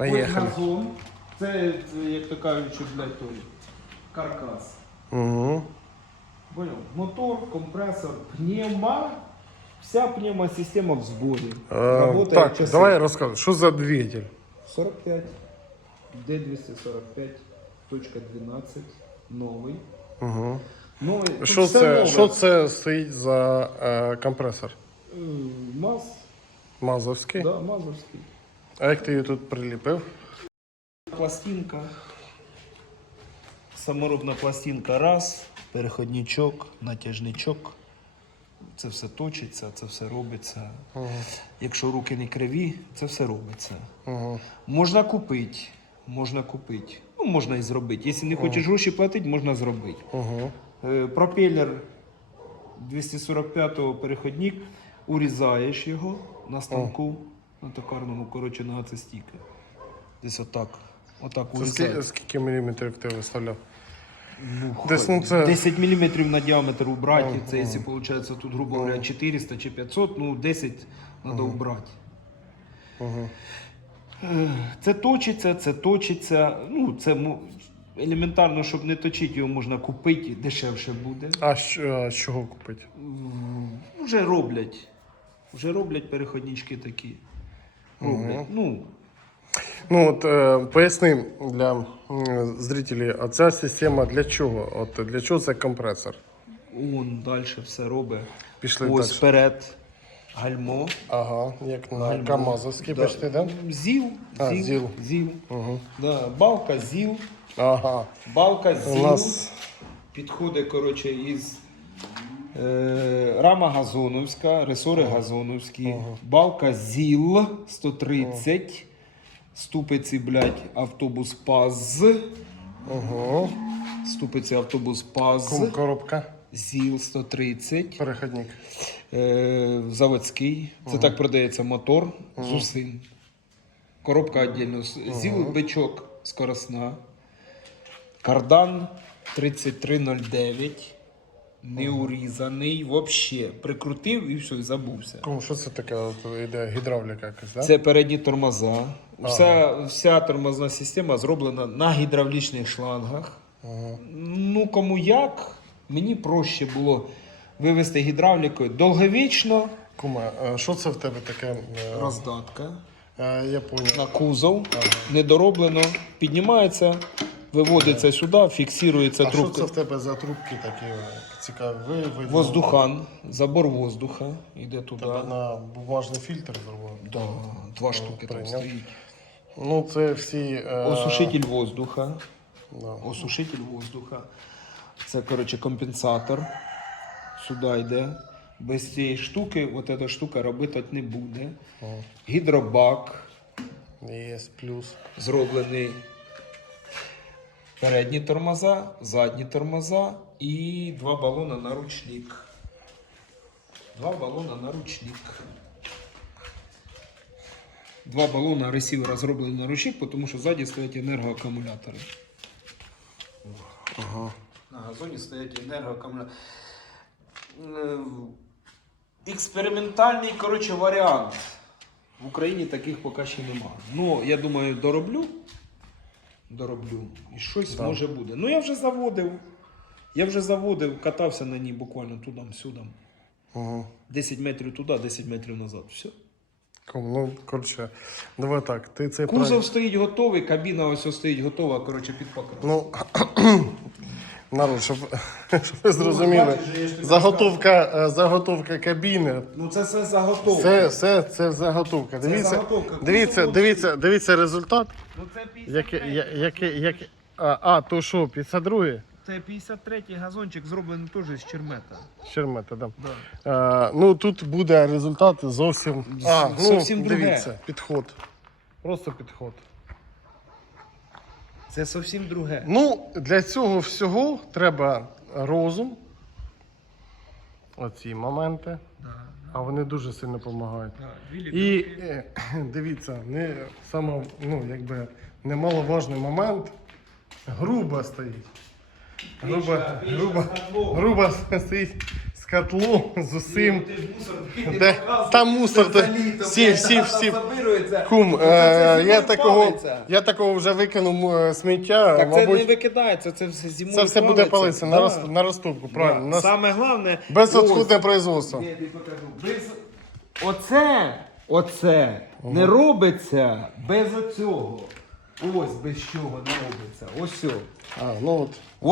Поїхали. Ось газон. Це, як то кажуть, блядь, той каркас. Угу. Понял? Мотор, компресор, пневма. Вся пневмосистема в сборе. Работает Так, часы. давай розказуй, що за двигатель? 45. D245.12. Новий. Угу. Новий. Тут Що все це, нове. що це стоїть за е, компресор? Е, МАЗ. Мазовський? Да, МАЗовський. А як ти її тут приліпив? Пластинка. Саморобна пластинка раз, переходничок, натяжничок. Це все точиться, це все робиться. Угу. Якщо руки не криві, це все робиться. Угу. Можна купити. Можна купити. Ну, можна і зробити. Якщо не хочеш гроші платити, можна зробити. Е, Пропелер 245-го переходник, урізаєш його на станку, на токарному, коротше, на це стільки. Десь отак. Отак Це скільки, скільки міліметрів ти виставляв? Ну, Десь, ну, це- 10 мм на діаметр убрати. Ага. Це якщо виходить тут, грубо говоря, 400 чи 500, ну 10 треба убрати. Угу. Е, Це точиться, це точиться. Ну, це елементарно, щоб не точити, його можна купити, дешевше буде. А що, а з чого купити? М, Вже роблять. Вже роблять переходнички такі. Роблять. Ну, Ну от е, поясни для м, зрителів, а ця система для чого? От для чого це компресор? он далі все робить. Пішли Ось далі. вперед. Гальмо. Ага, як на Гальмо. Камазовській Да. почти, да? Зіл. А, зіл. зіл. зіл. Угу. Да, балка зіл. Ага. Балка У зіл. нас Підходить, коротше, із рама газоновська, ресори газоновські, балка ЗІЛ 130, ступиці, блядь, автобус ПАЗ, угу. ступиці автобус ПАЗ, коробка, ЗІЛ 130, переходник. е, заводський. Це так продається мотор з усім. Коробка віддільно. ЗІЛ бичок скоросна. Кардан 3309. Не урізаний взагалі. Прикрутив і все, і забувся. Ком, що це таке? От іде гідравліка якась, да? Це передні тормоза. Вся, вся тормозна система зроблена на гідравлічних шлангах. Ага. Ну, кому як, мені проще було вивести гідравлікою довговічно. Кума, а що це в тебе таке? е, Роздатка. е, Я на кузов, недороблено, піднімається, виводиться сюди, фіксується А що це в тебе за трубки такі цікаві? Ви, Воздухан, забор воздуха йде туди. Тебе на бумажний фільтр зробили? Да, два штуки там стоїть. Ну, це всі. е, Осушитель воздуха. Да. Осушитель воздуха. Це, коротше, компенсатор. Сюди йде. Без цієї штуки, от ця штука робити не буде. Гідробак. Є плюс. зроблений передні тормоза, задні тормоза і два балона на ручник. Два балона на ручник. Два балона ресівера зроблені на ручник, тому що ззаді стоять енергоакумулятори. Ага. На газоні стоять енергоакумулятори. Е, Експериментальний коротше, варіант. В Україні таких поки ще нема. Ну, я думаю, дороблю. Дороблю. І щось Да. може буде. Ну, я вже заводив. Я вже заводив, катався на ній буквально туди-сюди. Ага. 10 метрів туди, 10 метрів назад. Все. Ну, коротше, давай так. Ти цей Кузов проект- стоїть готовий, кабіна ось ось стоїть готова, коротше, під покрас. Ну, народ, щоб, щоб ви зрозуміли, тобі заготовка, е, заготовка кабіни. Ну це все заготовка. Це, все, це заготовка. Дивіться, заготовка. дивіться, дивіться, дивіться результат. Ну це 53 Який, який, який, а, а, то що, 52 Це 53-й газончик зроблений теж з чермета. Чермета, да. Да. Е, ну тут буде результат зовсім. А, ну, зовсім друге. дивіться, підход. Просто підход. Це зовсім друге. Ну, для цього всього треба розум. Оці моменти. Да. А вони дуже сильно допомагають. Да, дві І е, дивіться, не саме, ну, якби немаловажний момент. Груба стоїть. Груба, груба, груба стоїть котлу з усім. Де? Там мусор, забирується. Кум, е, я такого, я такого вже викинув е, сміття. Так це не мабуть, викидається, це все зимою це все буде палиться. палитися на, роз, на розтопку, правильно. Саме головне. Безотходне производство. Я тобі покажу. Без... Оце, оце не робиться без оцього. Ось без чого не робиться. Ось. о. А, ну от.